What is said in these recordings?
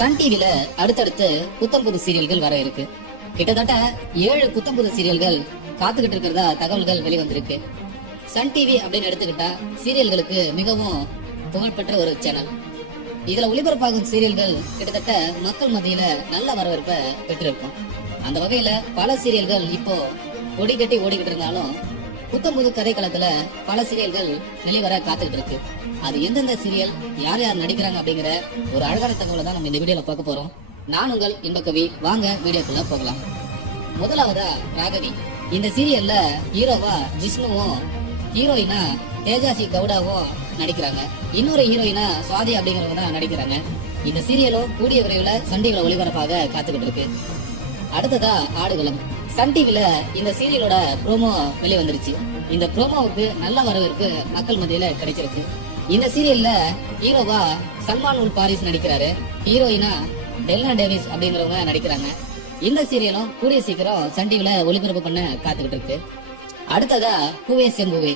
Sun டிவில அடுத்தடுத்து புத்தம் புது சீரியல்கள் வர இருக்கு. கிட்டத்தட்ட 7 புத்தம் புது சீரியல்கள் காத்துக்கிட்டு இருக்கிறதா தகவல்கள் வெளிவந்திருக்கு. சன் டிவி அப்படின்னு எடுத்துக்கிட்டா சீரியல்களுக்கு மிகவும் புகழ்பெற்ற ஒரு சேனல். இதுல ஒளிபரப்பாகும் சீரியல்கள் கிட்டத்தட்ட மக்கள் மத்தியில நல்ல வரவேற்பை பெற்றிருக்கும். அந்த வகையில பல சீரியல்கள் இப்போ கொடி கட்டி ஓடிக்கிட்டு இருந்தாலும் புத்தம் புது கதைக்களத்துல பல சீரியல்கள் வெளிவர காத்துக்கிட்டு இருக்கு. அது எந்தெந்த சீரியல் யார் யார் நடிக்கிறாங்க அப்படிங்கிற ஒரு அழகான தகவலை தான் நம்ம இந்த வீடியோல பார்க்க போறோம். நான் உங்கள் இன்பக்கவி. வாங்க வீடியோக்குள்ள போகலாம். முதலாவதா ராகவி. இந்த சீரியல்ல ஹீரோவா ஜிஷ்ணுவும் ஹீரோயினா தேஜாசி கவுடாவும் நடிக்கிறாங்க. இன்னொரு ஹீரோயினா சுவாதி அப்படிங்கிறவங்க தான் நடிக்கிறாங்க. இந்த சீரியலும் கூடிய விரைவில் சன் டிவில ஒளிபரப்பாக காத்துக்கிட்டு இருக்கு. அடுத்ததா ஆடுகளம். சன் டிவில இந்த சீரியலோட ப்ரோமோ வெளிவந்துருச்சு. இந்த ப்ரோமோவுக்கு நல்ல வரவேற்பு மக்கள் மத்தியில கிடைச்சிருக்கு. இந்த சீரியல்ல ஹீரோவா சல்மான் உல் பாரிஸ் நடிக்கிறாரு. ஹீரோயினா டெல்னா டேவிஸ் அப்படிங்கிறவங்க நடிக்கிறாங்க. இந்த சீரியலும் கூடிய சீக்கிரம் சன் டிவில ஒளிபரப்பு பண்ண காத்துக்கிட்டு இருக்கு. அடுத்ததா பூவே செம்புவே.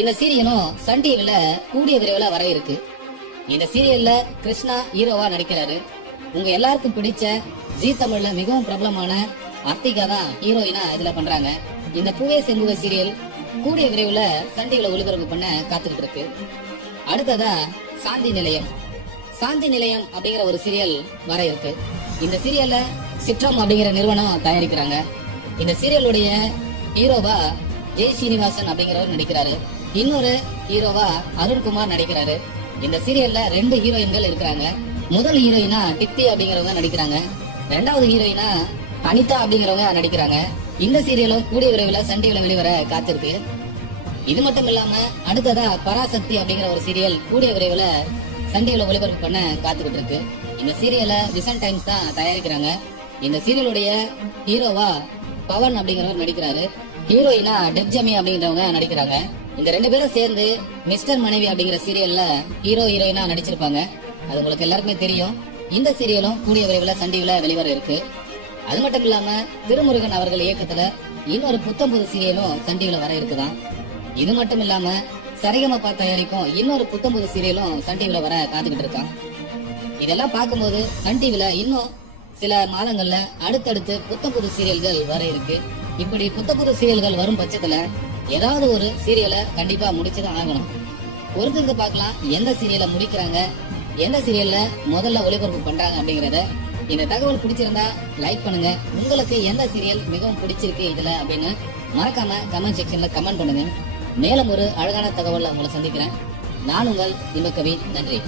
இந்த சீரியலும் சன் டிவில கூடிய விரைவில் வர இருக்கு. இந்த சீரியல்ல கிருஷ்ணா ஹீரோவா நடிக்கிறாரு. உங்க எல்லாருக்கும் பிடிச்ச ஜி தமிழ்ல மிகவும் பிரபலமான அர்த்திகா தான் ஹீரோயினா இதுல பண்றாங்க. இந்த பூவே செம்புவே சீரியல் கூடிய விரைவில் சன் டிவில ஒளிபரப்பு பண்ண காத்துக்கிட்டு இருக்கு. அடுத்ததா சாந்தி நிலையம். சாந்தி நிலையம் அப்படிங்கிற ஒரு சீரியல் வர இருக்கு. இந்த சீரியல்ல சிட்ரம் அப்படிங்கிற நிறுவனம் தயாரிக்கிறாங்க. இந்த சீரியலுடைய ஹீரோவா ஜெய் சீனிவாசன் அப்படிங்கிறவர் நடிக்கிறாரு. இன்னொரு ஹீரோவா அருண்குமார் நடிக்கிறாரு. இந்த சீரியல்ல 2 ஹீரோயின்கள் இருக்கிறாங்க. முதல் ஹீரோயினா டிப்தி அப்படிங்கிறவங்க நடிக்கிறாங்க. 2வது ஹீரோயினா அனிதா அப்படிங்கிறவங்க நடிக்கிறாங்க. இந்த சீரியலும் கூடிய விரைவில் சன் டிவில வெளிவர காத்திருக்கு. இது மட்டும் இல்லாம அடுத்ததா பராசக்தி அப்படிங்கிற ஒரு சீரியல் கூடிய விரைவில் சன் டிவில ஒளிபரப்பு பண்ண காத்துக்கிட்டு இருக்கு. இந்த சீரியலை விசன் டைம்ஸ் தான் தயாரிக்கிறாங்க. இந்த சீரியலுடைய ஹீரோவா பவன் அப்படிங்கிறவர் நடிக்கிறாரு. ஹீரோயினா டெப்ஜமி அப்படிங்கிறவங்க நடிக்கிறாங்க. இந்த 2 பேரும் சேர்ந்து மிஸ்டர் மனைவி அப்படிங்கிற சீரியல்ல ஹீரோ ஹீரோயினா நடிச்சிருப்பாங்க. அது உங்களுக்கு எல்லாருக்குமே தெரியும். இந்த சீரியலும் கூடிய விரைவில் சன் டிவில வெளிவர இருக்கு. அது மட்டும் இல்லாம திருமுருகன் அவர்கள் இயக்கத்துல இன்னொரு புத்தம் புது சீரியலும் சன் டிவில வர இருக்குதான். இது மட்டும் இல்லாம சரிகமபா தயாரிக்கும் இன்னொரு புத்தம் புது சீரியலும் சன் டிவில வர காத்துக்கிட்டு இருக்கான். இதெல்லாம் பார்க்கும்போது சன் டிவில இன்னும் சில மாதங்கள்ல அடுத்தடுத்து புத்தம் புது சீரியல்கள் வர இருக்கு. இப்படி புத்தம் புது சீரியல்கள் வரும் பட்சத்துல ஏதாவது ஒரு சீரியலை கண்டிப்பா முடிச்சுதான் ஆகணும். ஒருத்தருக்கு பார்க்கலாம் எந்த சீரியலை முடிக்கிறாங்க, எந்த சீரியல்ல முதல்ல ஒளிபரப்பு பண்றாங்க அப்படிங்கறத. இந்த தகவல் பிடிச்சிருந்தா லைக் பண்ணுங்க. உங்களுக்கு எந்த சீரியல் மிகவும் பிடிச்சிருக்கு இதுல அப்படின்னு மறக்காம கமெண்ட் செக்ஷன்ல கமெண்ட் பண்ணுங்க. மேலும் ஒரு அழகான தகவல்ல உங்களை சந்திக்கிறேன். நான் உங்கள் இன்பக்கவி. நன்றி.